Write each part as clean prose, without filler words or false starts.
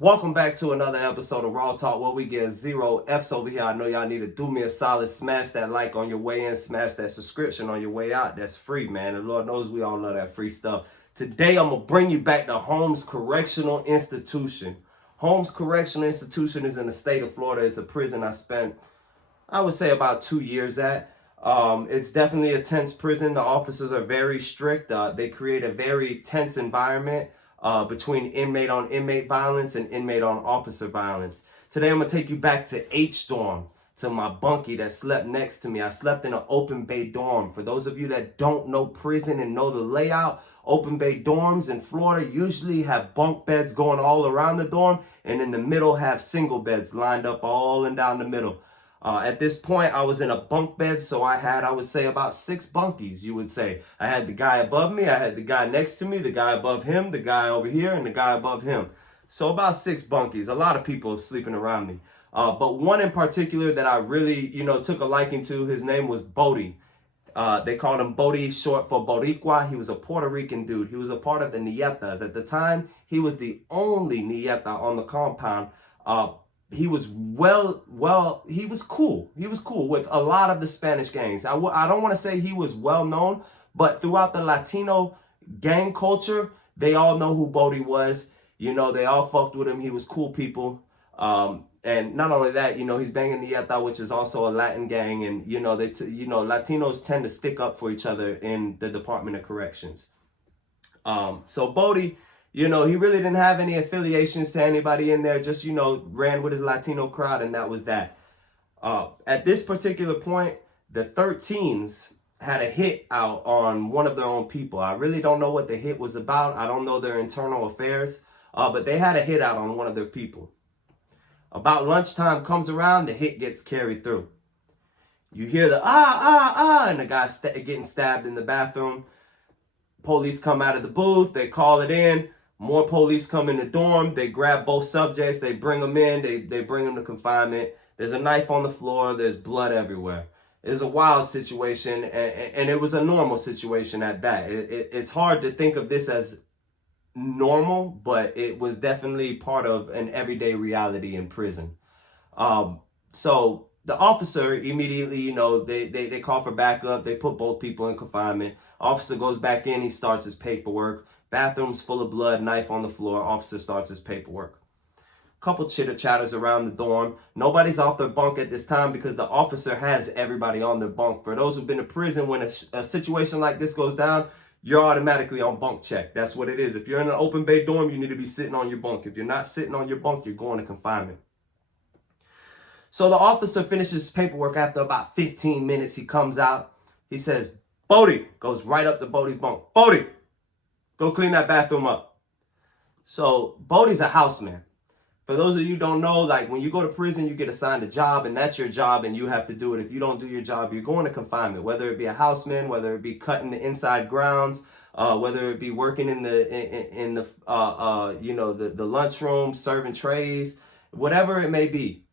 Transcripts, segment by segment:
Welcome back to another episode of Raw Talk where we get zero F's over here. I know y'all need to do me a solid. Smash that like on your way in. Smash that subscription on your way out. That's free, man. And Lord knows we all love that free stuff. Today, I'm going to bring you back to Holmes Correctional Institution. Holmes Correctional Institution is in the state of Florida. It's a prison I spent, I would say, about 2 years at. It's definitely a tense prison. The officers are very strict. They create a very tense environment between inmate on inmate violence and inmate on officer violence. Today I'm going to take you back to H-Dorm, to my bunkie that slept next to me. I slept in an open bay dorm. For those of you that don't know prison and know the layout, open bay dorms in Florida usually have bunk beds going all around the dorm, and in the middle have single beds lined up all and down the middle. At this point, I was in a bunk bed, so I had, I would say, about 6 bunkies, you would say. I had the guy above me, I had the guy next to me, the guy above him, the guy over here, and the guy above him. So about 6 bunkies. A lot of people sleeping around me. But one in particular that I really, took a liking to, his name was Bodie. They called him Bodie, short for Boricua. He was a Puerto Rican dude. He was a part of the Nietas. At the time, he was the only Nieta on the compound. He was he was cool. He was cool with a lot of the Spanish gangs. I don't want to say he was well known, but throughout the Latino gang culture, they all know who Bodie was. They all fucked with him. He was cool people. And not only that, he's banging Nieta, which is also a Latin gang. And, Latinos tend to stick up for each other in the Department of Corrections. So Bodie, he really didn't have any affiliations to anybody in there, just, ran with his Latino crowd, and that was that. At this particular point, the 13s had a hit out on one of their own people. I really don't know what the hit was about. I don't know their internal affairs, but they had a hit out on one of their people. About lunchtime comes around, the hit gets carried through. You hear the and the guy getting stabbed in the bathroom. Police come out of the booth, they call it in. More police come in the dorm. They grab both subjects. They bring them in. They bring them to confinement. There's a knife on the floor. There's blood everywhere. It was a wild situation, and it was a normal situation at that. It's hard to think of this as normal, but it was definitely part of an everyday reality in prison. So the officer immediately, they call for backup. They put both people in confinement. Officer goes back in. He starts his paperwork. Bathroom's full of blood, knife on the floor. Officer starts his paperwork. Couple chitter chatters around the dorm. Nobody's off their bunk at this time because the officer has everybody on their bunk. For those who've been to prison, when a situation like this goes down, you're automatically on bunk check. That's what it is. If you're in an open bay dorm, you need to be sitting on your bunk. If you're not sitting on your bunk, you're going to confinement. So the officer finishes his paperwork. After about 15 minutes, he comes out. He says, Bodie, goes right up to Bodie's bunk. Bodie, go clean that bathroom up. So Bodie's a houseman. For those of you who don't know, like when you go to prison, you get assigned a job, and that's your job, and you have to do it. If you don't do your job, you're going to confinement, whether it be a houseman, whether it be cutting the inside grounds, whether it be working in the lunchroom, serving trays, whatever it may be.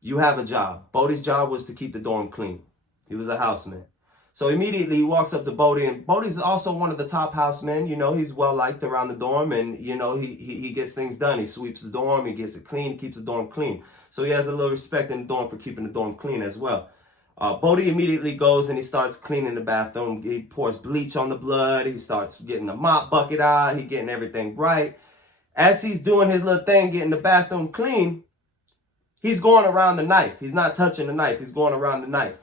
You have a job. Bodie's job was to keep the dorm clean. He was a houseman. So immediately he walks up to Bodie, and Bodie's also one of the top housemen. He's well liked around the dorm, and he gets things done. He sweeps the dorm, he gets it clean, keeps the dorm clean. So he has a little respect in the dorm for keeping the dorm clean as well. Bodie immediately goes and he starts cleaning the bathroom. He pours bleach on the blood. He starts getting the mop bucket out. He's getting everything right. As he's doing his little thing, getting the bathroom clean, he's going around the knife. He's not touching the knife. He's going around the knife.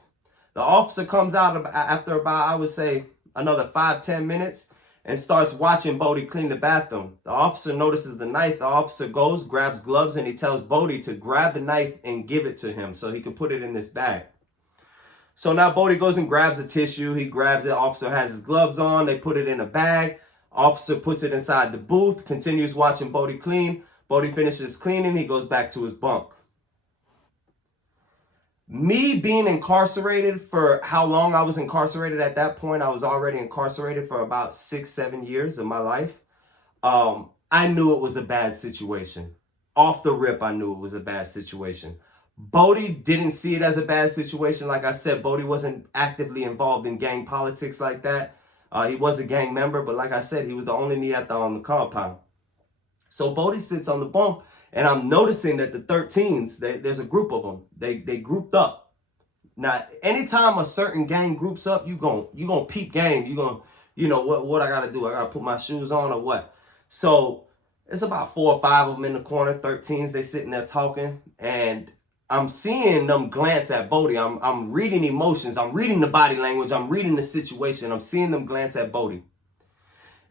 The officer comes out after about, I would say, another 5-10 minutes and starts watching Bodie clean the bathroom. The officer notices the knife. The officer goes, grabs gloves, and he tells Bodie to grab the knife and give it to him so he can put it in this bag. So now Bodie goes and grabs a tissue. He grabs it. Officer has his gloves on. They put it in a bag. Officer puts it inside the booth, continues watching Bodie clean. Bodie finishes cleaning. He goes back to his bunk. Me being incarcerated for how long I was incarcerated at that point, I was already incarcerated for about 6-7 years of my life. I knew it was a bad situation. Off the rip, I knew it was a bad situation. Bodie didn't see it as a bad situation. Like I said, Bodie wasn't actively involved in gang politics like that. He was a gang member, but like I said, he was the only Nieta on the compound. So Bodie sits on the bunk And I'm noticing that the 13s, there's a group of them. They grouped up. Now, anytime a certain gang groups up, you gonna peep game. You gonna, you know, what I gotta do? I gotta put my shoes on or what? So it's about 4 or 5 of them in the corner, 13s. They sitting there talking, and I'm seeing them glance at Bodie. I'm reading emotions. I'm reading the body language. I'm reading the situation. I'm seeing them glance at Bodie.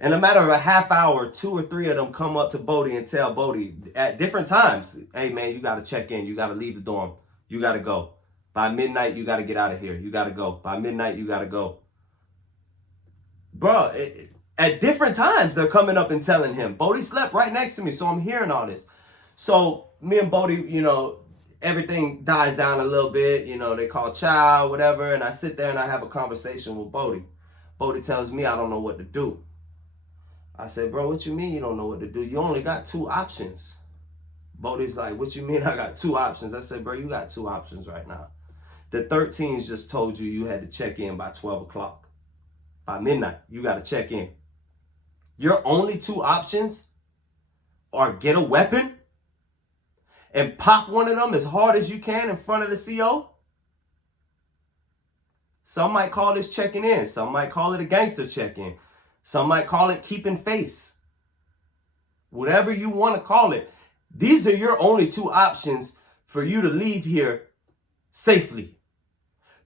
In a matter of a half hour, 2 or 3 of them come up to Bodie and tell Bodie at different times, hey, man, you got to check in. You got to leave the dorm. You got to go. By midnight, you got to get out of here. You got to go. By midnight, you got to go. Bro, at different times, they're coming up and telling him. Bodie slept right next to me, so I'm hearing all this. So me and Bodie, you know, everything dies down a little bit. You know, they call chow, whatever, and I sit there and I have a conversation with Bodie. Bodie tells me I don't know what to do. I said, bro, what you mean you don't know what to do? You only got 2 options. Bodie's like, what you mean I got 2 options? I said, bro, you got 2 options right now. The 13s just told you had to check in by 12 o'clock. By midnight, you got to check in. Your only 2 options are get a weapon and pop one of them as hard as you can in front of the CO. Some might call this checking in. Some might call it a gangster check-in. Some might call it keeping face. Whatever you want to call it. These are your only 2 options for you to leave here safely.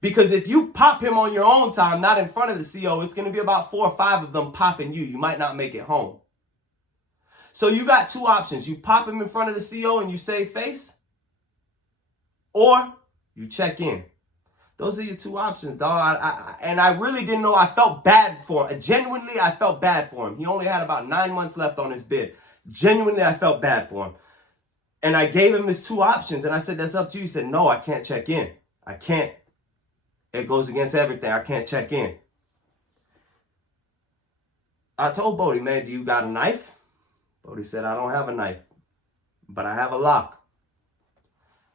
Because if you pop him on your own time, not in front of the CO, it's going to be about 4 or 5 of them popping you. You might not make it home. So you got 2 options. You pop him in front of the CO and you save face. Or you check in. Those are your 2 options, dog. And I really didn't know. I felt bad for him. Genuinely, I felt bad for him. He only had about 9 months left on his bid. Genuinely, I felt bad for him. And I gave him his 2 options. And I said, that's up to you. He said, no, I can't check in. I can't. It goes against everything. I can't check in. I told Bodie, man, do you got a knife? Bodie said, I don't have a knife, but I have a lock.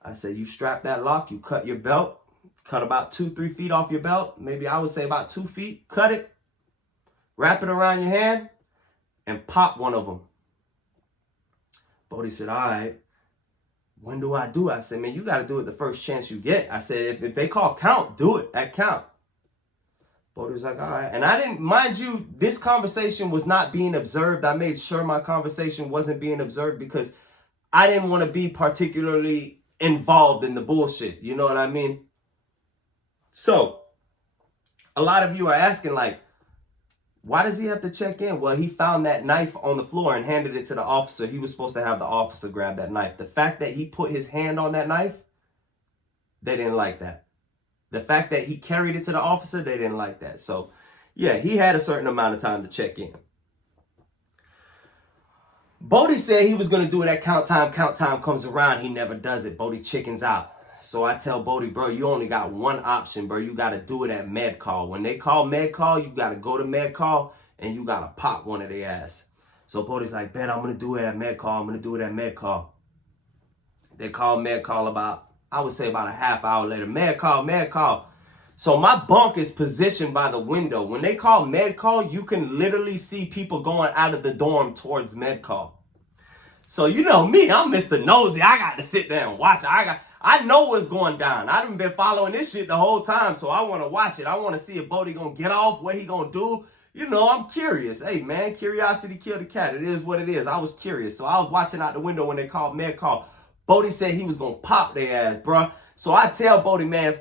I said, you strap that lock, you cut your belt, cut about 2-3 feet off your belt. Maybe I would say about 2 feet. Cut it, wrap it around your hand, and pop one of them. Bodie said, all right. When do I do it? I said, man, you got to do it the first chance you get. I said, if they call count, do it at count. Bodie was like, all right. And I didn't, mind you, this conversation was not being observed. I made sure my conversation wasn't being observed because I didn't want to be particularly involved in the bullshit. You know what I mean? So, a lot of you are asking, like, why does he have to check in? Well, he found that knife on the floor and handed it to the officer. He was supposed to have the officer grab that knife. The fact that he put his hand on that knife, they didn't like that. The fact that he carried it to the officer, they didn't like that. So, yeah, he had a certain amount of time to check in. Bodie said he was going to do it at count time. Count time comes around. He never does it. Bodie chickens out. So I tell Bodie, bro, you only got one option, bro. You got to do it at med call. When they call med call, you got to go to med call and you got to pop one of their ass. So Bodie's like, bet I'm going to do it at med call. I'm going to do it at med call. They call med call about, I would say about a half hour later. Med call. So my bunk is positioned by the window. When they call med call, you can literally see people going out of the dorm towards med call. So you know me, I'm Mr. Nosy. I got to sit there and watch it. I know what's going down. I done been following this shit the whole time, so I want to watch it. I want to see if Bodie gonna get off, what he gonna do. You know, I'm curious. Hey, man, curiosity killed the cat. It is what it is. I was curious, so I was watching out the window when they called med call. Bodie said he was gonna pop their ass, bro. So I tell Bodie, man,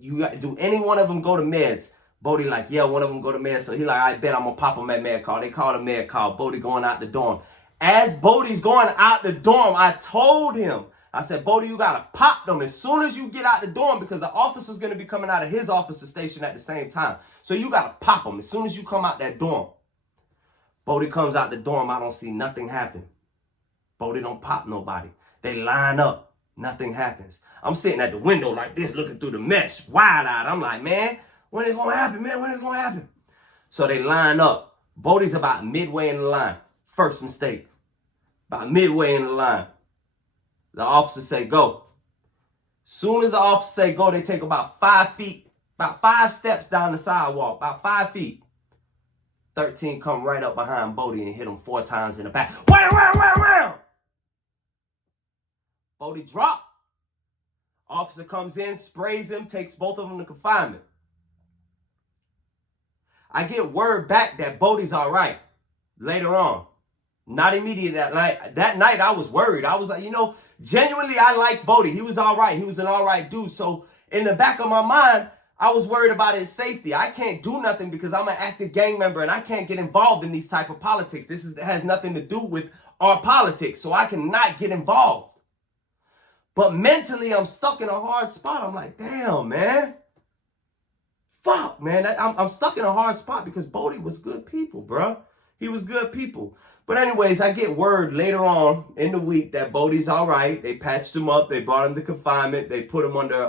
do any one of them go to meds? Bodie like, yeah, one of them go to meds. So he like, I bet I'm gonna pop them at med call. They call a med call. Bodie going out the dorm. As Bodie's going out the dorm, I told him, I said, Bodie, you got to pop them as soon as you get out the dorm because the officer's going to be coming out of his officer station at the same time. So you got to pop them as soon as you come out that dorm. Bodie comes out the dorm. I don't see nothing happen. Bodie don't pop nobody. They line up. Nothing happens. I'm sitting at the window like this, looking through the mesh, wide-eyed. I'm like, man, when is it going to happen, man? When is it going to happen? So they line up. Bodie's about midway in the line. First mistake. About midway in the line. The officer say go. Soon as the officer say go, they take about 5 feet, about 5 steps down the sidewalk, about 5 feet. 13 come right up behind Bodie and hit him 4 times in the back. Wham, wham, wham, wham. Bodie dropped. Officer comes in, sprays him, takes both of them to confinement. I get word back that Bodie's all right later on. Not immediate that night. That night I was worried. I was like, genuinely I like Bodie. He was all right. He was an all right dude. So in the back of my mind, I was worried about his safety. I can't do nothing because I'm an active gang member and I can't get involved in these type of politics. This has nothing to do with our politics, so I cannot get involved. But mentally, I'm stuck in a hard spot. I'm like, damn, man. Fuck, man. I'm stuck in a hard spot because Bodie was good people, bro. He was good people. But anyways, I get word later on in the week that Bodie's all right. They patched him up. They brought him to confinement. They put him under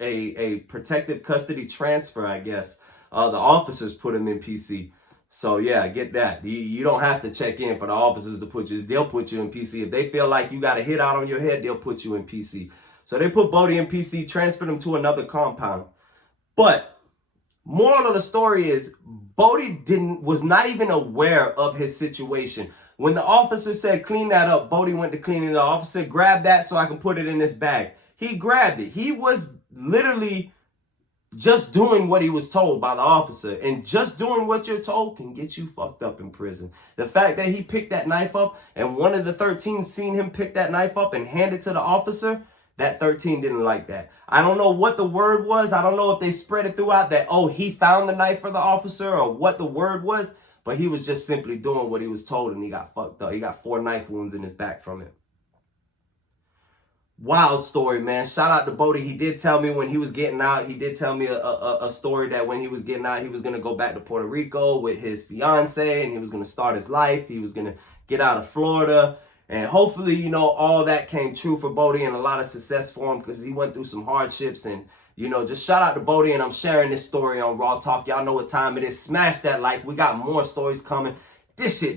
a protective custody transfer, I guess. The officers put him in PC. So yeah, get that. You don't have to check in for the officers to put you. They'll put you in PC. If they feel like you got a hit out on your head, they'll put you in PC. So they put Bodie in PC, transferred him to another compound. But moral of the story is Bodie was not even aware of his situation. When the officer said clean that up, Bodie went to clean it up. The officer grabbed that so I can put it in this bag. He grabbed it. He was literally just doing what he was told by the officer. And just doing what you're told can get you fucked up in prison. The fact that he picked that knife up and one of the 13 seen him pick that knife up and hand it to the officer, that 13 didn't like that. I don't know what the word was. I don't know if they spread it throughout that, oh, he found the knife for the officer or what the word was. But he was just simply doing what he was told and he got fucked up. He got 4 knife wounds in his back from it. Wild story, man. Shout out to Bodie. He did tell me when he was getting out, he did tell me a story that when he was getting out, he was going to go back to Puerto Rico with his fiance and he was going to start his life. He was going to get out of Florida. And hopefully, all that came true for Bodie and a lot of success for him because he went through some hardships. And, just shout out to Bodie. And I'm sharing this story on Raw Talk. Y'all know what time it is. Smash that like. We got more stories coming. This shit